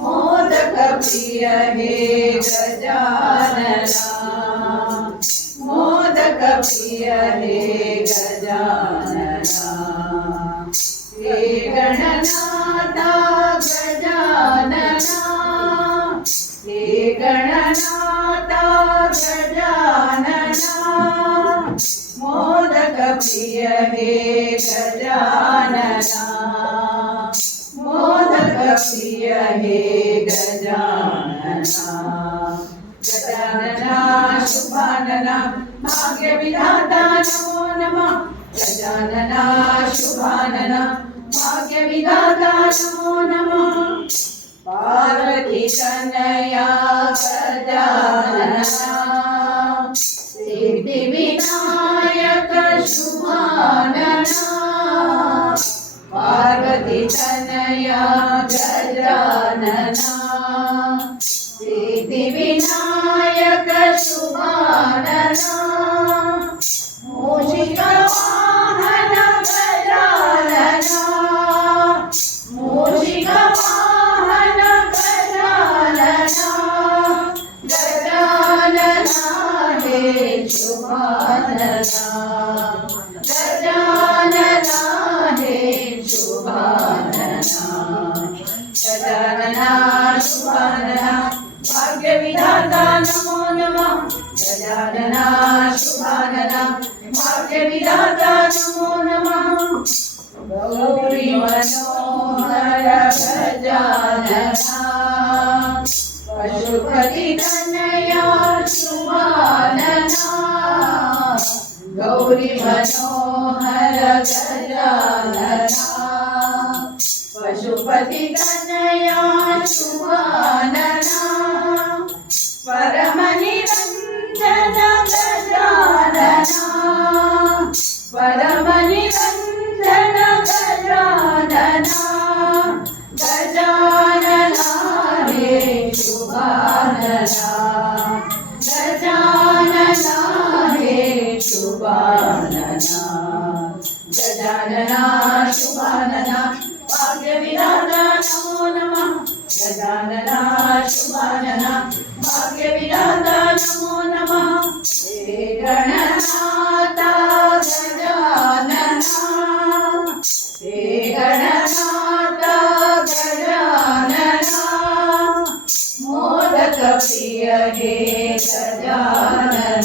मोदक प्रिय हे गजानना, मोदक प्रिय हे गजानना, हे गणनाथा गजानना, हे गणनाथा गजानना, मोदक प्रिय हे गजानना, मोदक प्रिय हे गजानना, गजानना शुभानना भाग्य विधाता नमो नमः, गजानना शुभानना भाग्य विधाता नमो नमः, पार्वती तनया गजानना, सिद्धि विनायक शुभानना, पार्वती तनया गजानना, सिद्धि विनायक शुभानना, मूषिका वाहन गजानना, मूषिका वाहन गजानना, गजानना हे शुभानना, गजानना हे शुभानना, गजानना शुभानना भाग्य विधाता नमो नमः, गजानना शुभानना भाग्य विधाता नमो नमः, गौरी मनोहर गजानना, पशुपति तनया शुभानना, गौरी मनोहर गजानना, पशुपति तनया शुभानना, परम निरंजन गजानना, परम निरंजन गजानना, गजानना हे शुभानना, गजानना हे शुभानना, गजानना शुभानना भाग्य विधाता नमो नमः, गजानना शुभानना भाग्य विधाता नमो नमः, हे गणनाथा गजानना, हे गणनाथा गजानना, मोदक प्रिय हे गजानना,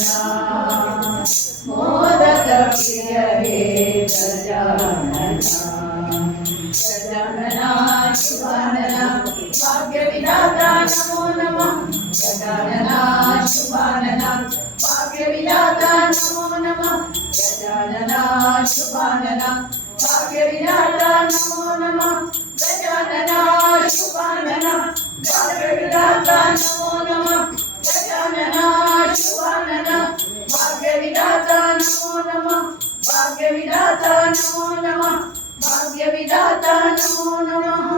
मोदक प्रिय हे गजानना, गजानना शुभानना भाग्य विधाता नमो नमः, गजानना शुभानना भाग्य विधाता नमो नमः, गजानना शुभानना भाग्य विधाता नमो नमः, गजानना शुभानना भाग्य विधाता नमो नमः, गजानना शुभानना भाग्य विधाता नमो नमः, भाग्य विधाता नमो नमः, भाग्य विधाता नमो नमः।